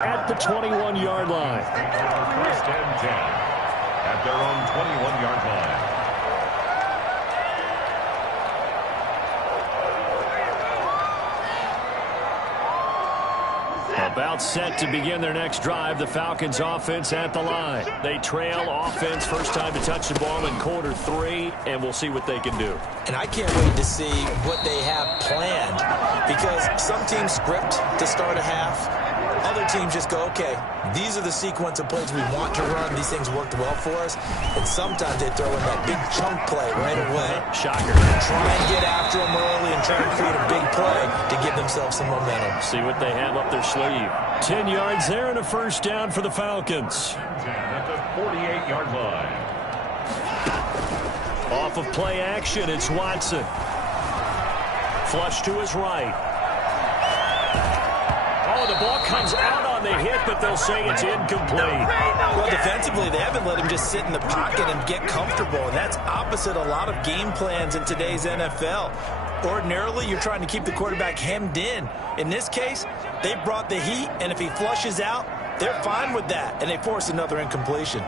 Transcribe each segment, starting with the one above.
At the 21-yard line. First and 10 at their own 21-yard line. About set to begin their next drive. The Falcons offense at the line. They trail offense first time to touch the ball in quarter 3, and we'll see what they can do. And I can't wait to see what they have planned, because some teams script to start a half. Other teams just go, okay, these are the sequence of plays we want to run. These things worked well for us. And sometimes they throw in that big chunk play right away. Shocker. Try and get after them early and try and create a big play to give themselves some momentum. See what they have up their sleeve. 10 yards there and a first down for the Falcons. 10 at the 48-yard line. Off of play action, it's Watson. Flush to his right. Oh, the ball comes out on the hit, but they'll say it's incomplete. Well, defensively, they haven't let him just sit in the pocket and get comfortable, and that's opposite a lot of game plans in today's NFL. Ordinarily, you're trying to keep the quarterback hemmed in. In this case, they brought the heat, and if he flushes out, they're fine with that, and they force another incompletion.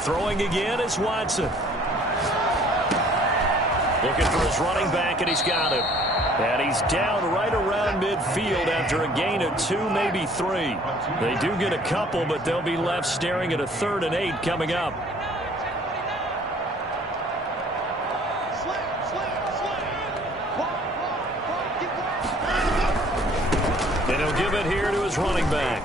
Throwing again is Watson. Looking for his running back, and he's got him. And he's down right around midfield after a gain of 2, maybe 3. They do get a couple, but they'll be left staring at a 3rd and 8 coming up. And he'll give it here to his running back.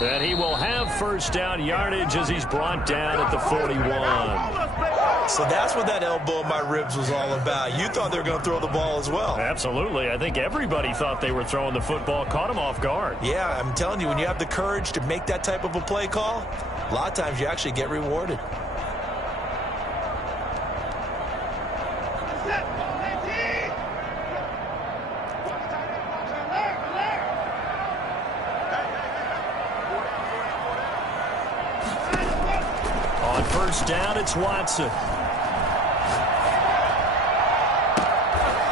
And he will have first down yardage as he's brought down at the 41. So that's what that elbow in my ribs was all about. You thought they were going to throw the ball as well. Absolutely. I think everybody thought they were throwing the football, caught him off guard. Yeah, I'm telling you, when you have the courage to make that type of a play call, a lot of times you actually get rewarded. On first down, it's Watson.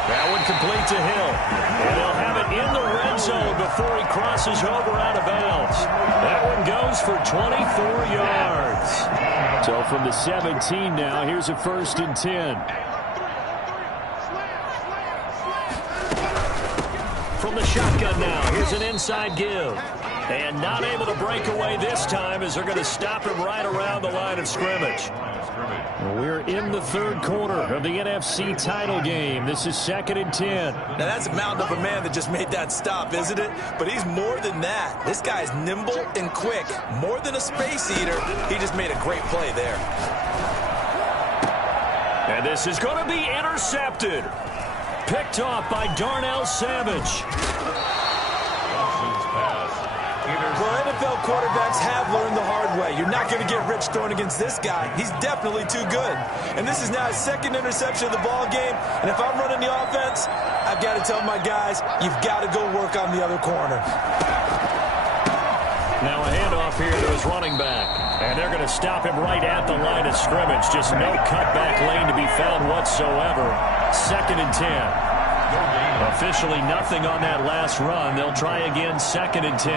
That one complete to Hill. And they'll have it in the red zone before he crosses over out of bounds. That one goes for 24 yards. So from the 17 now, here's a 1st and 10. From the shotgun now, here's an inside give. And not able to break away this time as they're going to stop him right around the line of scrimmage. We're in the 3rd quarter of the NFC title game. This is 2nd and 10. Now, that's a mountain of a man that just made that stop, isn't it? But he's more than that. This guy's nimble and quick. More than a space eater, he just made a great play there. And this is going to be intercepted. Picked off by Darnell Savage. Well, NFL quarterbacks have learned the hard way. You're not going to get rich throwing against this guy. He's definitely too good. And this is now his 2nd interception of the ball game. And if I'm running the offense, I've got to tell my guys, you've got to go work on the other corner. Now a handoff here to his running back. And they're going to stop him right at the line of scrimmage. Just no cutback lane to be found whatsoever. 2nd and 10. Officially nothing on that last run. They'll try again, 2nd and 10.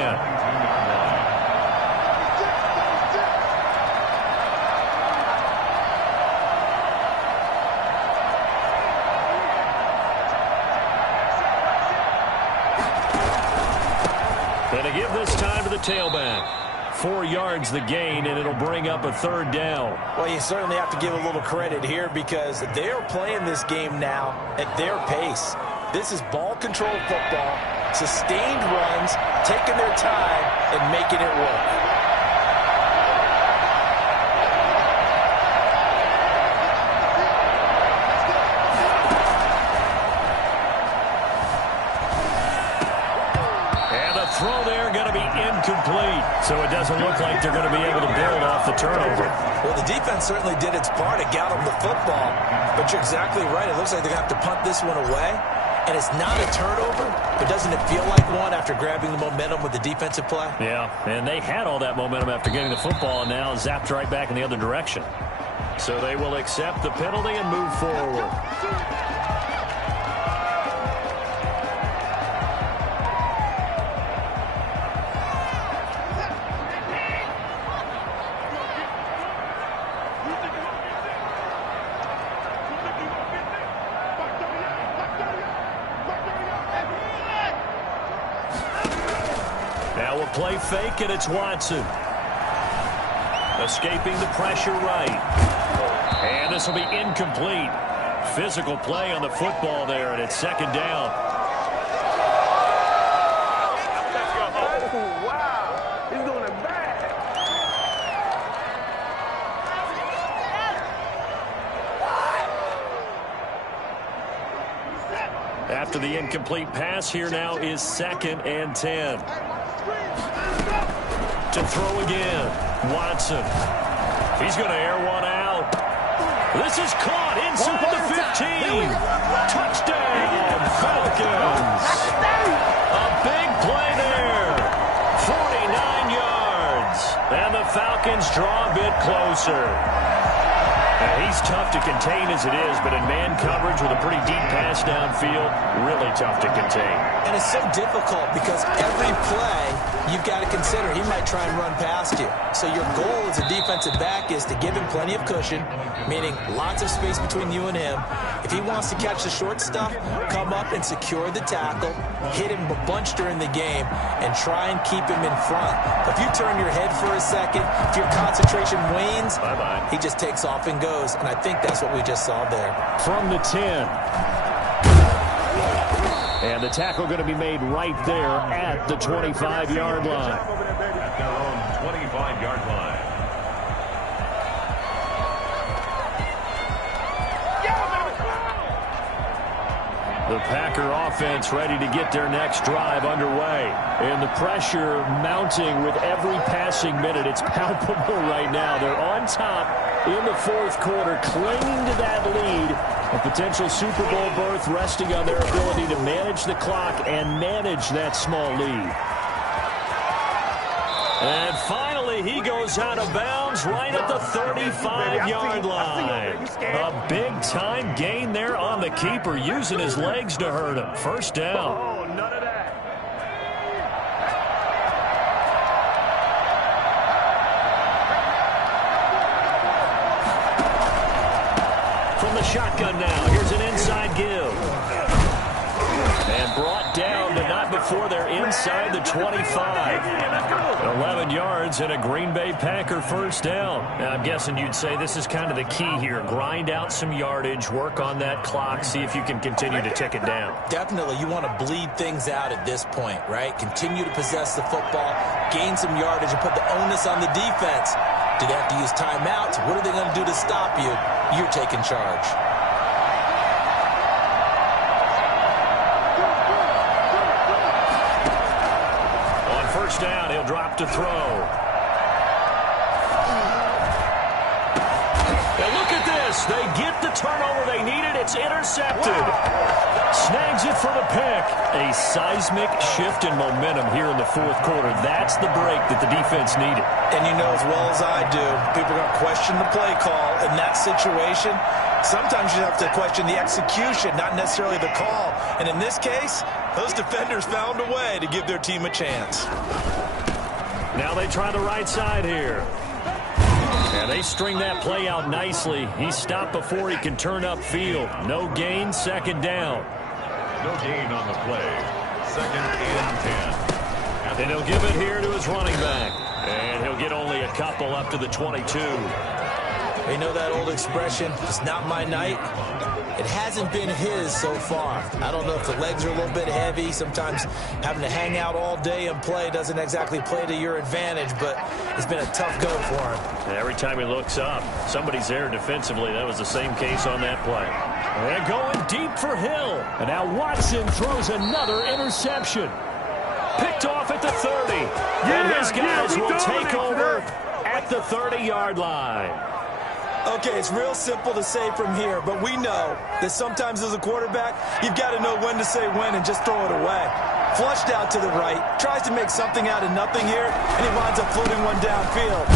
And to give this time to the tailback. 4 yards the gain, and it'll bring up a 3rd down. Well, you certainly have to give a little credit here because they're playing this game now at their pace. This is ball control football, sustained runs, taking their time and making it work. Throw there going to be incomplete. So it doesn't look like they're going to be able to build off the turnover. Well, the defense certainly did its part to get them the football. But you're exactly right. It looks like they're going to have to punt this one away. And it's not a turnover, but doesn't it feel like one after grabbing the momentum with the defensive play? Yeah, and they had all that momentum after getting the football and now zapped right back in the other direction. So they will accept the penalty and move forward. Now we'll play fake, and it's Watson. Escaping the pressure right. And this will be incomplete. Physical play on the football there, and it's second down. Oh, wow. He's doing it bad. After the incomplete pass, here now is 2nd and 10. To throw again. Watson. He's going to air one out. This is caught inside the 15. Touchdown, Falcons. A big play there. 49 yards. And the Falcons draw a bit closer. Now, he's tough to contain as it is, but in man coverage with a pretty deep pass downfield, really tough to contain. And it's so difficult because every play you've got to consider he might try and run past you. So your goal as a defensive back is to give him plenty of cushion, meaning lots of space between you and him. If he wants to catch the short stuff, come up and secure the tackle, hit him a bunch during the game, and try and keep him in front. If you turn your head for a second, if your concentration wanes, bye-bye. He just takes off and goes, and I think that's what we just saw there. From the 10. And the tackle going to be made right there at the 25-yard line. At their own 25-yard line. The Packer offense ready to get their next drive underway. And the pressure mounting with every passing minute. It's palpable right now. They're on top in the fourth quarter, clinging to that lead. A potential Super Bowl berth resting on their ability to manage the clock and manage that small lead. And finally, he goes out of bounds right at the 35-yard line. A big-time gain there on the keeper, using his legs to hurt him. First down. Oh, none of that. From the shotgun now, here's an inside give. And brought down, but not before they're inside the 25. 11 yards and a Green Bay Packer first down. Now, I'm guessing you'd say this is kind of the key here. Grind out some yardage, work on that clock, see if you can continue to tick it down. Definitely, you want to bleed things out at this point, right? Continue to possess the football, gain some yardage, and put the onus on the defense. Do they have to use timeouts? What are they going to do to stop you? You're taking charge. On first down, he'll drop to throw. And look at this. They get the turnover they needed. It's intercepted. Snags it for the pick. A seismic shift in momentum here in the fourth quarter. That's the break that the defense needed. And you know as well as I do, people are going to question the play call in that situation. Sometimes you have to question the execution, not necessarily the call. And in this case, those defenders found a way to give their team a chance. Now they try the right side here. And they string that play out nicely. He's stopped before he can turn upfield. No gain, second down. No gain on the play. 2nd and 10. And he'll give it here to his running back. And he'll get only a couple up to the 22. You know that old expression, it's not my night? It hasn't been his so far. I don't know if the legs are a little bit heavy. Sometimes having to hang out all day and play doesn't exactly play to your advantage, but it's been a tough go for him. And every time he looks up, somebody's there defensively. That was the same case on that play. And going deep for Hill. And now Watson throws another interception. Picked off at the 30. And his guys will take over at the 30-yard line. Okay, it's real simple to say from here, but we know that sometimes as a quarterback, you've got to know when to say when and just throw it away. Flushed out to the right, tries to make something out of nothing here, and he winds up floating one downfield.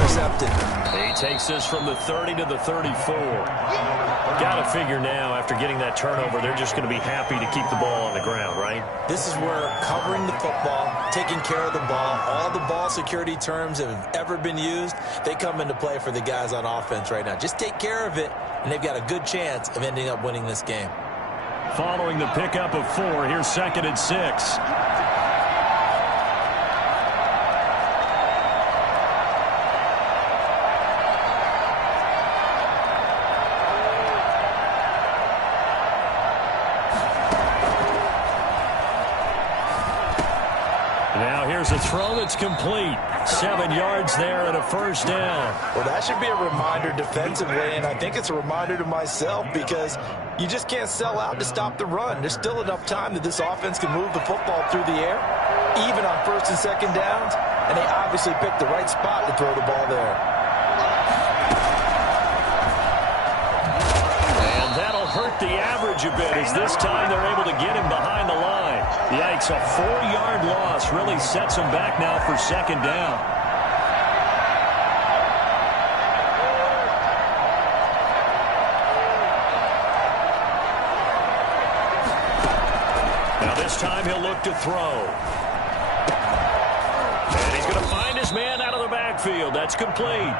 intercepted. He takes this from the 30 to the 34. Got to figure now, after getting that turnover, they're just going to be happy to keep the ball on the ground, right? This is where covering the football, taking care of the ball, all the ball security terms that have ever been used, they come into play for the guys on offense right now. Just take care of it, and they've got a good chance of ending up winning this game. Following the pickup of 4, here's 2nd and 6. Now here's a throw that's complete. 7 yards there and a first down. Well, that should be a reminder defensively, and I think it's a reminder to myself because you just can't sell out to stop the run. There's still enough time that this offense can move the football through the air, even on 1st and 2nd downs, and they obviously picked the right spot to throw the ball there. And that'll hurt the average a bit as this time they're able to get him behind the line. Yikes, a 4-yard loss really sets him back now for 2nd down. Now this time he'll look to throw. And he's going to find his man out of the backfield. That's complete.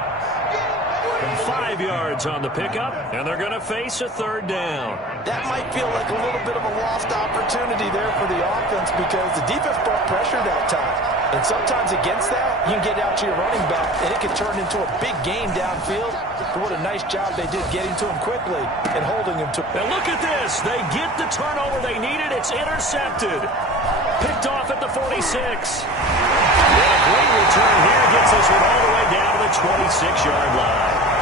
5 yards on the pickup, and they're going to face a 3rd down. That might feel like a little bit of a lost opportunity there for the offense because the defense brought pressure that time. And sometimes against that, you can get out to your running back, and it can turn into a big game downfield. But what a nice job they did getting to him quickly and holding him to. Now look at this. They get the turnover they needed. It's intercepted. Picked off at the 46. And a great return here gets this one all the way down to the 26-yard line.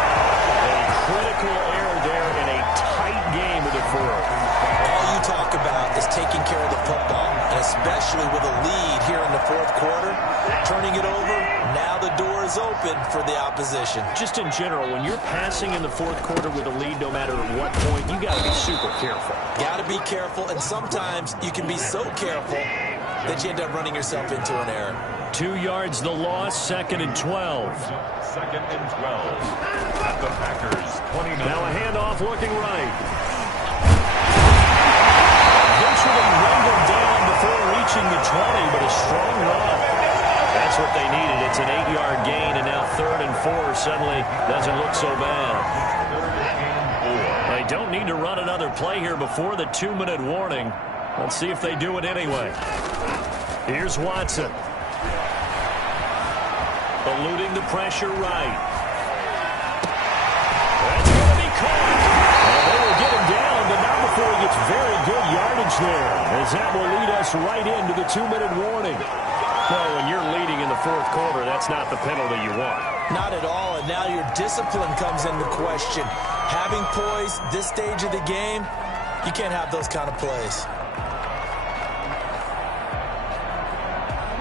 Critical error there in a tight game of the 4th. All you talk about is taking care of the football, and especially with a lead here in the 4th quarter. Turning it over, now the door is open for the opposition. Just in general, when you're passing in the 4th quarter with a lead, no matter at what point, you got to be super careful. Got to be careful, and sometimes you can be so careful that you end up running yourself into an error. 2 yards the loss, 2nd and 12. 2nd and 12. At the Packers, 29. Now a handoff looking right. Eventually rumbled down before reaching the 20, but a strong run. That's what they needed. It's an 8-yard gain, and now 3rd and 4 suddenly doesn't look so bad. They don't need to run another play here before the 2-minute warning. Let's see if they do it anyway. Here's Watson. Eluding the pressure right. That's going to be caught. Well, they will get him down, but not before he gets very good yardage there, as that will lead us right into the 2-minute warning. Well, when you're leading in the 4th quarter, that's not the penalty you want. Not at all, and now your discipline comes into question. Having poise this stage of the game, you can't have those kind of plays.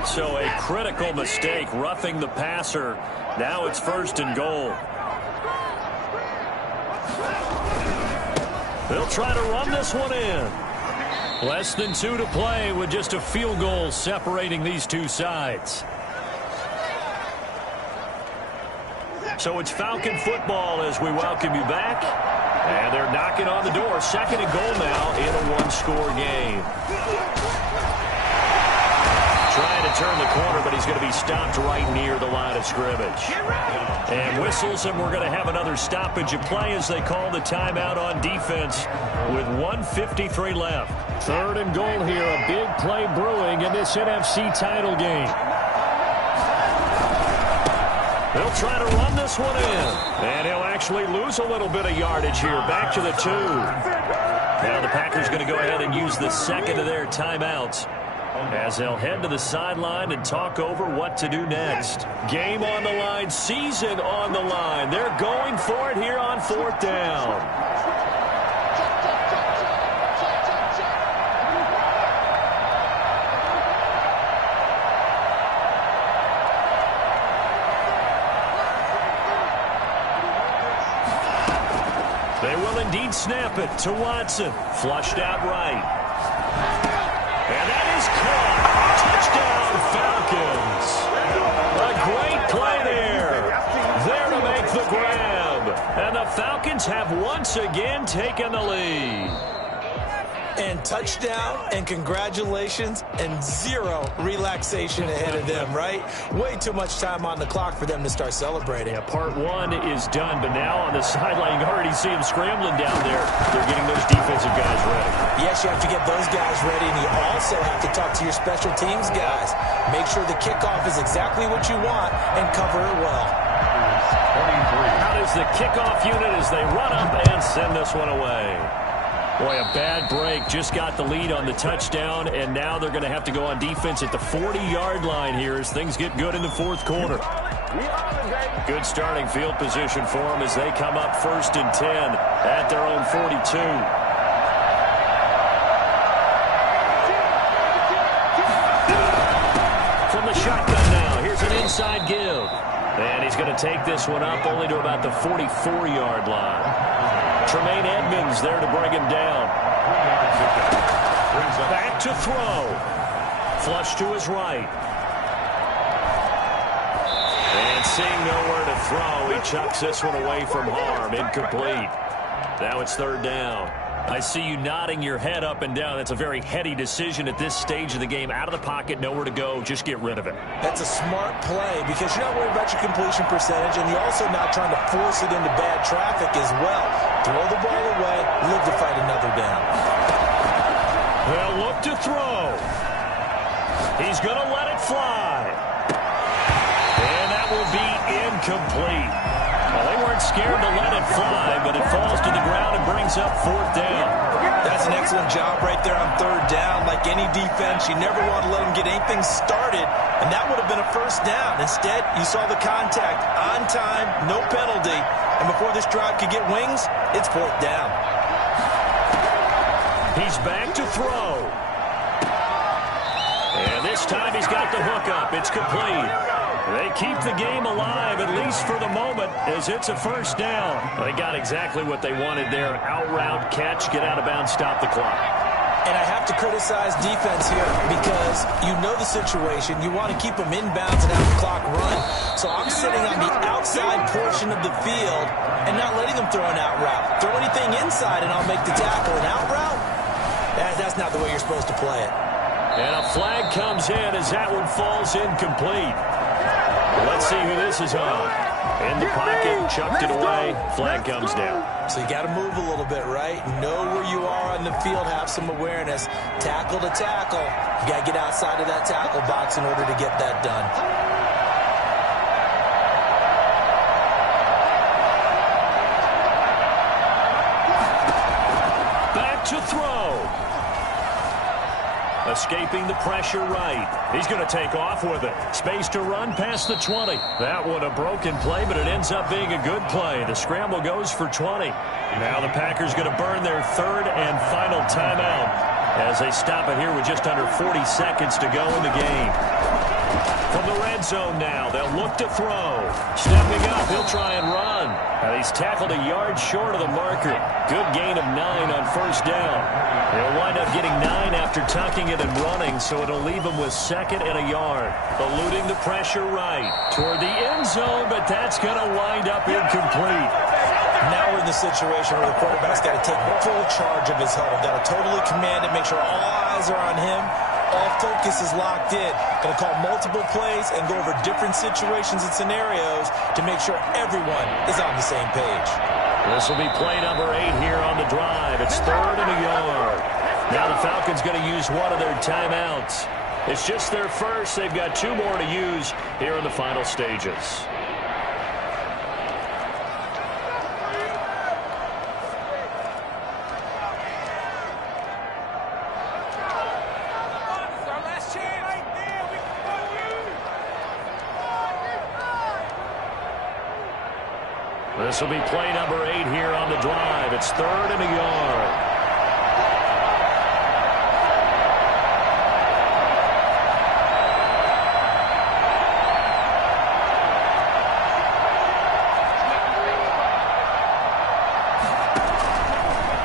So a critical mistake, roughing the passer. Now it's 1st and goal. They'll try to run this one in. Less than 2 to play with just a field goal separating these two sides. So it's Falcon football as we welcome you back. And they're knocking on the door. 2nd and goal now in a 1-score game. Trying to turn the corner, but he's going to be stopped right near the line of scrimmage. And whistles, and we're going to have another stoppage of play as they call the timeout on defense with 1:53 left. 3rd and goal here, a big play brewing in this NFC title game. They'll try to run this one in, and he'll actually lose a little bit of yardage here, back to the 2. Now the Packers going to go ahead and use the 2nd of their timeouts, as they'll head to the sideline and talk over what to do next. Game on the line, season on the line. They're going for it here on 4th down. They will indeed snap it to Watson. Flushed out right. And that is caught. Touchdown, Falcons. A great play there. Falcons have once again taken the lead. And touchdown and congratulations and zero relaxation ahead of them, right? Way too much time on the clock for them to start celebrating. Yeah, part one is done, but now on the sideline, you already see them scrambling down there. They're getting those defensive guys ready. Yes, you have to get those guys ready, and you also have to talk to your special teams guys. Make sure the kickoff is exactly what you want and cover it well. How does the kickoff unit as they run up and send this one away? Boy, a bad break. Just got the lead on the touchdown, and now they're going to have to go on defense at the 40-yard line here as things get good in the fourth quarter. Good starting field position for them as they come up 1st and 10 at their own 42. From the shotgun now, here's an inside give. And he's going to take this one up only to about the 44-yard line. Tremaine Edmonds there to bring him down. Back to throw. Flush to his right. And seeing nowhere to throw, he chucks this one away from harm. Incomplete. Now it's 3rd down. I see you nodding your head up and down. That's a very heady decision at this stage of the game. Out of the pocket, nowhere to go. Just get rid of it. That's a smart play because you're not worried about your completion percentage, and you're also not trying to force it into bad traffic as well. Throw the ball away, live to fight another down. Well, look to throw. He's going to let it fly. And that will be incomplete. Well, they weren't scared to let it fly, but it falls to the ground and brings up 4th down. That's an excellent job right there on 3rd down. Like any defense, you never want to let them get anything started, and that would have been a 1st down. Instead, you saw the contact on time, no penalty, and before this drive could get wings, it's 4th down. He's back to throw. And this time he's got the hook up. It's complete. They keep the game alive, at least for the moment, as it's a 1st down. They got exactly what they wanted there. Out route, catch, get out of bounds, stop the clock. And I have to criticize defense here because you know the situation. You want to keep them inbounds and have the clock run. So I'm sitting on the outside portion of the field and not letting them throw an out route. Throw anything inside and I'll make the tackle. An out route? That's not the way you're supposed to play it. And a flag comes in as that one falls incomplete. Let's see who this is on. In the pocket, chucked it away, flag comes down. So you got to move a little bit, right? Know where you are on the field, have some awareness. Tackle to tackle. You got to get outside of that tackle box in order to get that done. Back to throw. Escaping the pressure right. He's going to take off with it. Space to run past the 20. That one a broken play, but it ends up being a good play. The scramble goes for 20. Now the Packers going to burn their 3rd and final timeout as they stop it here with just under 40 seconds to go in the game. From the red zone now, they'll look to throw. Stepping up, he'll try and run. And he's tackled a yard short of the marker. Good gain of 9 on 1st down. He'll wind up getting 9 after tucking it and running, so it'll leave him with 2nd and a yard. Eluding the pressure right toward the end zone, but that's going to wind up incomplete. Now we're in the situation where the quarterback's got to take full charge of his huddle. Got to totally command it, make sure all eyes are on him. All focus is locked in. Going to call multiple plays and go over different situations and scenarios to make sure everyone is on the same page. This will be play number 8 here on the drive. It's 3rd and a yard. Now the Falcons going to use one of their timeouts. It's just their first. They've got 2 more to use here in the final stages. This will be play number 8 here on the drive. It's 3rd and a yard.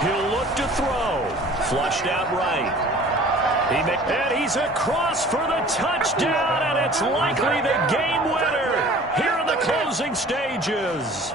He'll look to throw. Flushed out right. And he's across for the touchdown, and it's likely the game winner here in the closing stages.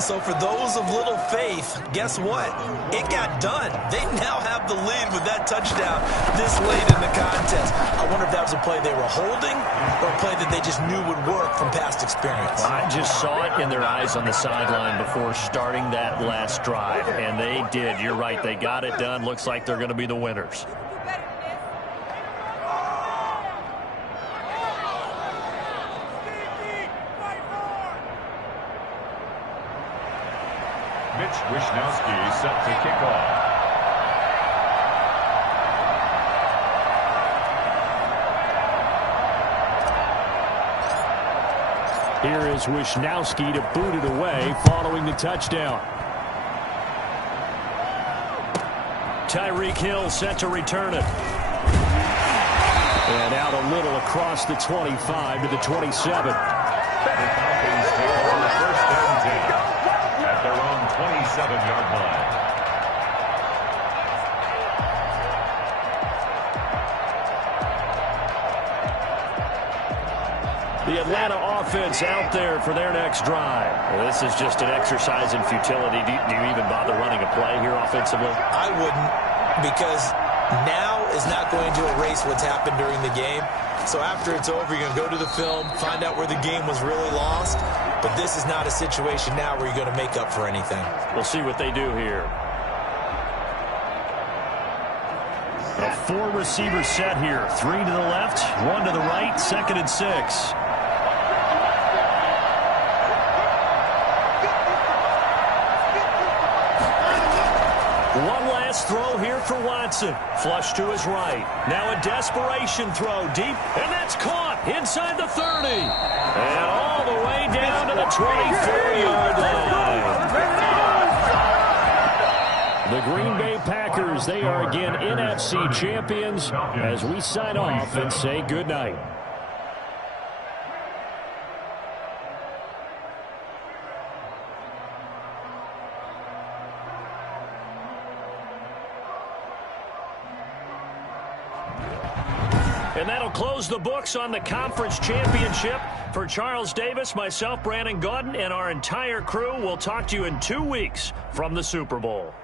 So for those of little faith, guess what? It got done. They now have the lead with that touchdown this late in the contest. I wonder if that was a play they were holding or a play that they just knew would work from past experience. I just saw it in their eyes on the sideline before starting that last drive, and they did. You're right. They got it done. Looks like they're going to be the winners. Mitch Wishnowsky set to kick off. Here is Wishnowsky to boot it away following the touchdown. Tyreek Hill set to return it. And out a little across the 25 to the 27. The Falcons take over first and 10 at their own 27-yard line. The Atlanta offense out there for their next drive. Well, this is just an exercise in futility. Do you even bother running a play here offensively? I wouldn't, because now is not going to erase what's happened during the game. So after it's over, you're going to go to the film, find out where the game was really lost. But this is not a situation now where you're going to make up for anything. We'll see what they do here. A four-receiver set here. 3 to the left, 1 to the right, 2nd and 6. One last throw here for Watson. Flush to his right. Now a desperation throw deep, and that's caught inside the 30. And all the way down to the 24-yard line. The Green Bay Packers, they are again NFC champions as we sign off and say goodnight. And that'll close the books on the conference championship. For Charles Davis, myself, Brandon Gaudin, and our entire crew, we'll talk to you in 2 weeks from the Super Bowl.